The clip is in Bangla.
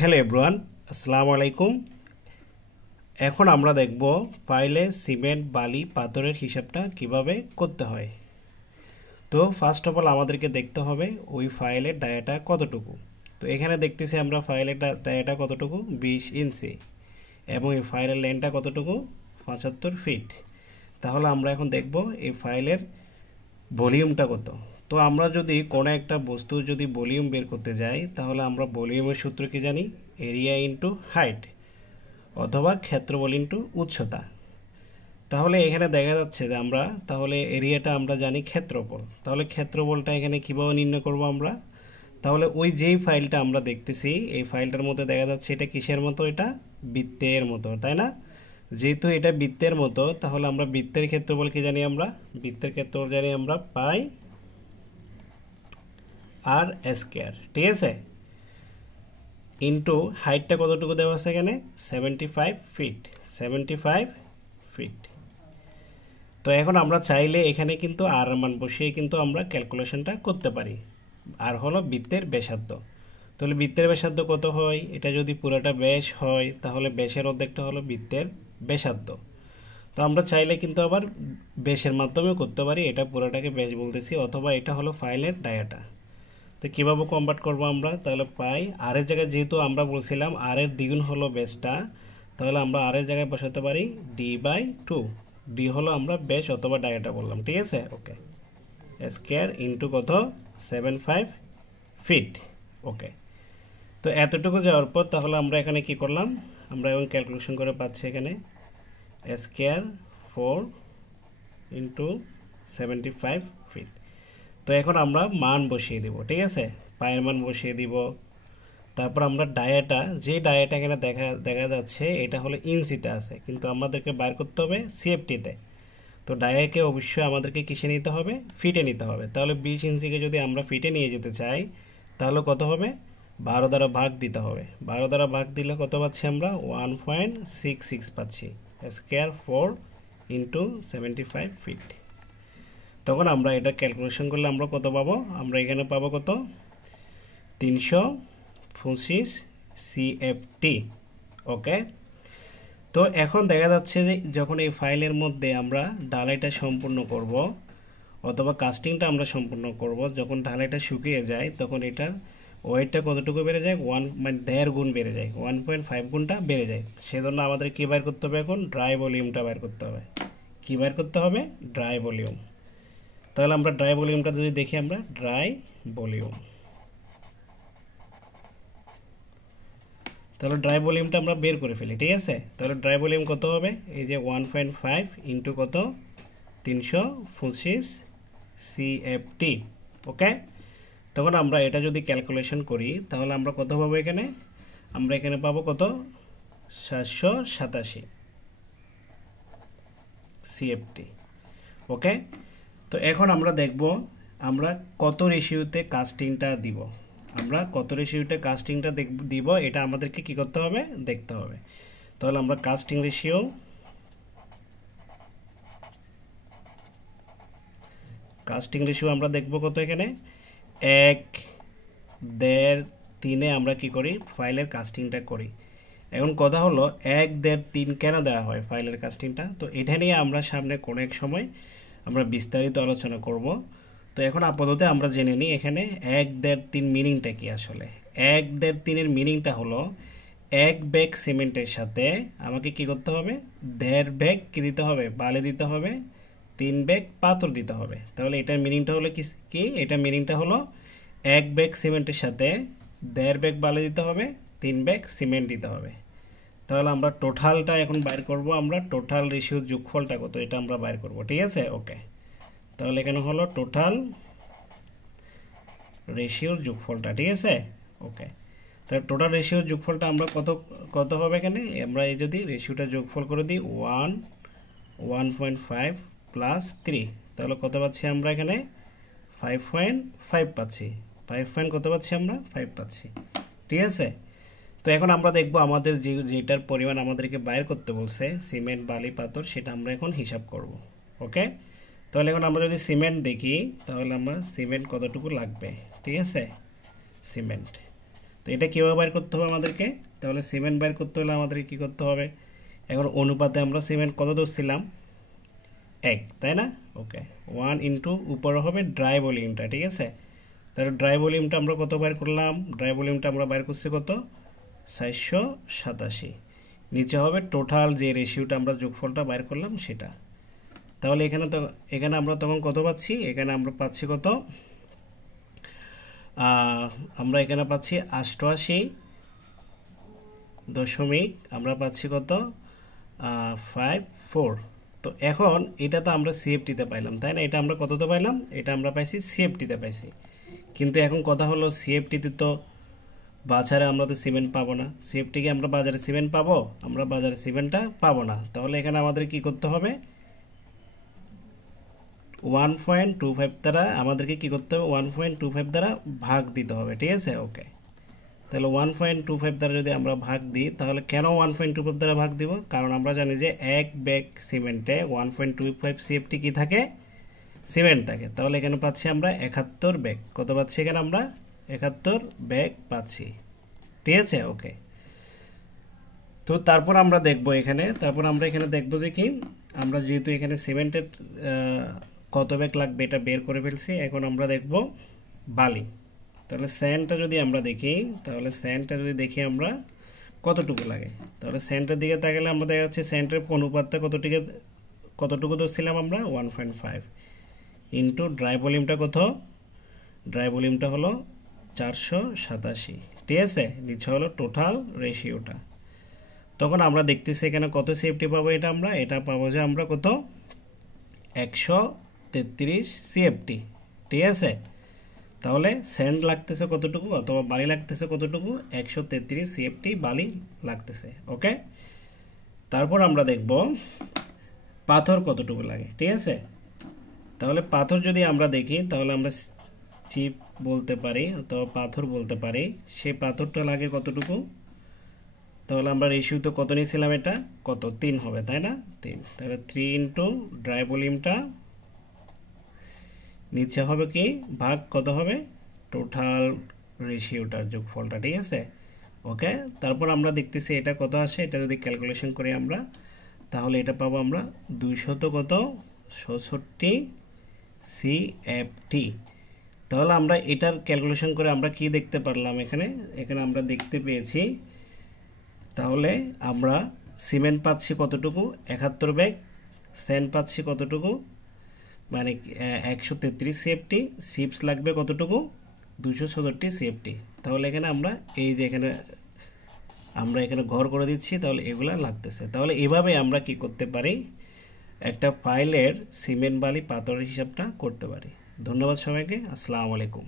হ্যালো এভরিওয়ান, আসসালামু আলাইকুম। এখন আমরা দেখব ফাইলে সিমেন্ট, বালি, পাথরের হিসাবটা কিভাবে করতে হয়। তো ফার্স্ট অফ অল আমাদেরকে দেখতে হবে ওই ফাইলের ডায়াটা কতটুকু। তো এখানে দেখতেছি আমরা ফাইলের ডায়াটা কতটুকু 20 ইঞ্চি এবং এই ফাইলের লেন্থটা কতটুকু 75 ফিট। তাহলে আমরা এখন দেখব এই ফাইলের ভলিউমটা কত। তো আমরা যদি কোনো একটা বস্তু যদি ভলিউম বের করতে যাই তাহলে আমরা ভলিউমের সূত্র কি জানি, এরিয়া ইনটু হাইট অথবা ক্ষেত্রফল ইনটু উচ্চতা। তাহলে এখানে দেখা যাচ্ছে যে আমরা তাহলে এরিয়াটা আমরা জানি ক্ষেত্রফল, তাহলে ক্ষেত্রফলটা এখানে কীভাবে নির্ণয় করব আমরা। তাহলে ওই যেই ফাইলটা আমরা দেখতেছি এই ফাইলটার মধ্যে দেখা যাচ্ছে এটা কিসের মতো, এটা বৃত্তের মতো, তাই না? যেহেতু এটা বৃত্তের মতো তাহলে আমরা বৃত্তের ক্ষেত্রফল কি জানি, আমরা বৃত্তের ক্ষেত্রফল জানি আমরা পাই আর স্কয়ার, ঠিক আছে, ইনটু হাইটটা কতটুকু দেওয়া আছে এখানে 75 ফিট। 75 ফিট। তো এখন আমরা চাইলে এখানে কিন্তু আর মান বসিয়ে কিন্তু আমরা ক্যালকুলেশনটা করতে পারি। আর হলো বৃত্তের ব্যাসার্ধ। তাহলে বৃত্তের ব্যাসার্ধ কত হয়, এটা যদি পুরোটা ব্যাস হয় তাহলে ব্যাসের অর্ধেকটা হলো বৃত্তের ব্যাসার্ধ। তো আমরা চাইলে কিন্তু আবার ব্যাসের মাধ্যমেও করতে পারি, এটা পুরোটাকে ব্যাস বলতেছি, অথবা এটা হলো ফাইলের ডায়াটা। তো কীভাবে কনভার্ট করবো আমরা, তাহলে পাই আর এর জায়গায় যেহেতু আমরা বলছিলাম আর এর দ্বিগুণ হলো ব্যাসটা, তাহলে আমরা আর এর জায়গায় বসাতে পারি d/2। ডি হলো আমরা ব্যাস অথবা ডায়াটা বললাম, ঠিক আছে, ওকে। স্কয়ার ইনটু কত 75 ফিট, ওকে। তো এতটুকু যাওয়ার পর তাহলে আমরা এখানে কি করলাম, আমরা এখন ক্যালকুলেশন করে পাচ্ছি এখানে স্কয়ার 4 ইনটু 75 ফিট। তো এখন আমরা মান বসিয়ে দিব, ঠিক আছে, পায়ের মান বসিয়ে দিব। তারপর আমরা ডায়াটা, যে ডায়াটা এখানে দেখা যাচ্ছে এটা হলো ইঞ্চিতে আছে, কিন্তু আমাদেরকে বাইর করতে হবে সিএফটিতে। তো ডায়াকে অবশ্যই আমাদেরকে কিসে নিতে হবে, ফিটে নিতে হবে। তাহলে 20 ইঞ্চিকে যদি আমরা ফিটে নিয়ে যেতে চাই তাহলে কত হবে, 12 দ্বারা ভাগ দিতে হবে। 12 দ্বারা ভাগ দিলে কত পাচ্ছি আমরা 1.66 পাচ্ছি। Square 4 into 75 feet. তখন আমরা এটা ক্যালকুলেশন করলে আমরা কত পাবো, আমরা এখানে পাবো কত 325 সিএফটি, ওকে। তো এখন দেখা যাচ্ছে যে যখন এই ফাইলের মধ্যে আমরা ঢালাইটা সম্পূর্ণ করব অথবা কাস্টিংটা আমরা সম্পূর্ণ করব, যখন ঢালাইটা শুকিয়ে যায় তখন এটার ওয়েটটা কতটুকু বেড়ে যায়, 1.5 গুণ বেড়ে যায়, 1.5 গুণটা বেড়ে যায়। সেজন্য আমাদের কী বাইর করতে হবে, এখন ড্রাই ভলিউমটা বাইর করতে হবে। কী বাইর করতে হবে, ড্রাই ভলিউম। তাহলে আমরা ড্রাই ভলিউমটা যদি দেখি, আমরা ড্রাই ভলিউম, তাহলে ড্রাই ভলিউমটা আমরা বের করে ফেলি, ঠিক আছে। তাহলে ড্রাই ভলিউম কত হবে, এই যে 1.5 ইন্টু কত 325 সিএফটি, ওকে। তখন আমরা এটা যদি ক্যালকুলেশন করি তাহলে আমরা কত পাবো, এখানে আমরা এখানে পাবো কত 787 সিএফটি, ওকে। তো এখন আমরা দেখব আমরা কত রেশিওতে কাস্টিংটা দিব, আমরা কত রেশিওতে কাস্টিংটা দিব, এটা আমাদেরকে কি করতে হবে, দেখতে হবে। তাহলে আমরা কাস্টিং রেশিও আমরা দেখব কত, এখানে 1, 1.5, 3 আমরা কি করি, ফাইলের কাস্টিংটা করি। এখন কথা হলো 1, 1.5, 3 কেন দেওয়া হয় ফাইলের কাস্টিংটা, তো এটা নিয়ে আমরা সামনে কোনো এক সময় আমরা বিস্তারিত আলোচনা করব। তো এখন আপাতত আমরা জেনে নিই এখানে 1, 1.5, 3 মিনিংটা কি আসলে। 1, 1.5, 3-এর মিনিংটা হলো 1 ব্যাগ সিমেন্টের সাথে আমাকে কি করতে হবে, 1.5 ব্যাগ কি দিতে হবে, বালি দিতে হবে, 3 ব্যাগ পাথর দিতে হবে। তাহলে এটার মিনিংটা হলো কি, এটা মিনিংটা হলো 1 ব্যাগ সিমেন্টের সাথে 1.5 ব্যাগ বালি দিতে হবে, 3 ব্যাগ সিমেন্ট দিতে হবে। তাহলে আমরা টোটালটা এখন বাইর করব, আমরা টোটাল রেশিওর যোগফলটা কত এটা আমরা বাইর করব, ঠিক আছে, ওকে। তাহলে এখানে হলো টোটাল রেশিওর যোগফলটা, ঠিক আছে, ওকে। তাহলে টোটাল রেশিওর যোগফলটা আমরা কত হবে, এখানে আমরা এই যদি রেশিওটা যোগফল করে দিই 1.5 প্লাস 3, তাহলে কত পাচ্ছি আমরা এখানে 5.5 পাচ্ছি। 5 কত পাচ্ছি আমরা 5 পাচ্ছি, ঠিক আছে। তো এখন আমরা দেখব আমাদের যেটার পরিমাণ আমাদেরকে বাইর করতে বলছে সিমেন্ট, বালি, পাথর, সেটা আমরা এখন হিসাব করব, ওকে। তাহলে এখন আমরা যদি সিমেন্ট দেখি তাহলে আমরা সিমেন্ট কতটুকু লাগবে, ঠিক আছে, সিমেন্ট। তো তো এটা কীভাবে বাইর করতে হবে আমাদেরকে? তাহলে সিমেন্ট বাইর করতে হলে আমাদেরকে কী করতে হবে? এখন অনুপাতে আমরা সিমেন্ট কত ধরছিলাম? 1, তাই না? ওকে, 1 ইন্টু উপরে হবে ড্রাই ভলিউমটা, ঠিক আছে? তাহলে ড্রাই ভলিউমটা আমরা কত বাইর করলাম? ড্রাই ভলিউমটা আমরা বাইর করছি কত? 487। নিচে হবে টোটাল যে রেশিওটা আমরা যোগফলটা বাইর করলাম সেটা। তাহলে এখানে আমরা তখন কত পাচ্ছি? এখানে আমরা পাচ্ছি কত? আমরা এখানে পাচ্ছি 88 আমরা পাচ্ছি কত? 54। তো এখন এটা তো আমরা সিএফটিতে পাইলাম, তাই না? এটা আমরা কততে পাইলাম? এটা আমরা পাইছি সিএফটিতে পাইছি। কিন্তু এখন কথা হলো সিএফটিতে তো বাজারে আমরা তো সিমেন্ট পাবো না। সিএফটি কি আমরা বাজারে সিমেন্ট পাবো? আমরা বাজারে সিমেন্টটা পাবো না। তাহলে এখানে আমাদের কি করতে হবে? 1.25 দ্বারা আমাদেরকে কি করতে হবে? 1.25 দ্বারা ভাগ দিতে হবে, ঠিক আছে? ওকে, তাহলে 1.25 দ্বারা যদি আমরা ভাগ দিই, তাহলে কেন 1.25 দ্বারা ভাগ দিব? কারণ আমরা জানি যে 1 ব্যাগ সিমেন্টে 1.25 সিএফটি কি থাকে? সিমেন্ট থাকে। তাহলে এখানে পাচ্ছি আমরা 71 ব্যাগ। কত পাচ্ছি এখানে আমরা? 71 ব্যাগ পাচ্ছি, ঠিক আছে? ওকে, তো তারপর আমরা দেখবো এখানে দেখবো যে কি, আমরা যেহেতু এখানে সিমেন্টের কত ব্যাগ লাগবে এটা বের করে ফেলছি। এখন আমরা দেখব বালি। তাহলে স্যান্ডটা যদি আমরা দেখি, আমরা কতটুকু লাগে, তাহলে স্যান্ডের দিকে তাকালে আমরা দেখা যাচ্ছে স্যান্ডের অনুপাতটা কতটুকু ধরছিলাম আমরা? 1.5 ইন্টু ড্রাই ভলিউমটা কত? ড্রাই ভলিউমটা হলো 487, ঠিক আছে? নিচে হলো টোটাল রেশিওটা। তখন আমরা দেখতেছি এখানে কত সিএফটি পাবো? এটা পাবো যে আমরা কত? 133 সিএফটি, ঠিক আছে? তাহলে স্যান্ড লাগতেছে কতটুকু অথবা বালি লাগতেছে কতটুকু? 133 সিএফটি বালি লাগতেছে, ওকে? তারপর আমরা দেখব পাথর কতটুকু লাগে, ঠিক আছে? তাহলে পাথর যদি আমরা দেখি, তাহলে আমরা চিপ বলতে পারি অথবা পাথর বলতে পারি। সেই পাথরটা লাগে কতটুকু? তাহলে আমরা রেশিও তো কত নিয়েছিলাম? এটা কত? 3 হবে, তাই না? 3। তাহলে 3 ইন্টু ড্রাই ভলিউমটা, নিচে হবে কি ভাগ কত হবে? টোটাল রেশিওটার যোগফলটা, ঠিক আছে? ওকে, তারপর আমরা দেখতেছি এটা কত আসে। এটা যদি ক্যালকুলেশন করি আমরা, তাহলে এটা পাবো আমরা 267 সিএফটি। তাহলে আমরা এটার ক্যালকুলেশন করে আমরা কি দেখতে পারলাম? এখানে আমরা দেখতে পেয়েছি, তাহলে আমরা সিমেন্ট পাচ্ছি কতটুকু? 71 ব্যাগ। স্যান্ড পাচ্ছি কতটুকু? মানে 133 সিএফটি। চিপস লাগবে কতটুকু? 267 সিএফটি। তাহলে এখানে আমরা এখানে ঘর করে দিচ্ছি, তাহলে এগুলা লাগতেছে। তাহলে এভাবে আমরা কি করতে পারি? একটা ফাইলের সিমেন্ট বালি পাথরের হিসাবটা করতে পারি। ধন্যবাদ সবাইকে। আসসালামু আলাইকুম।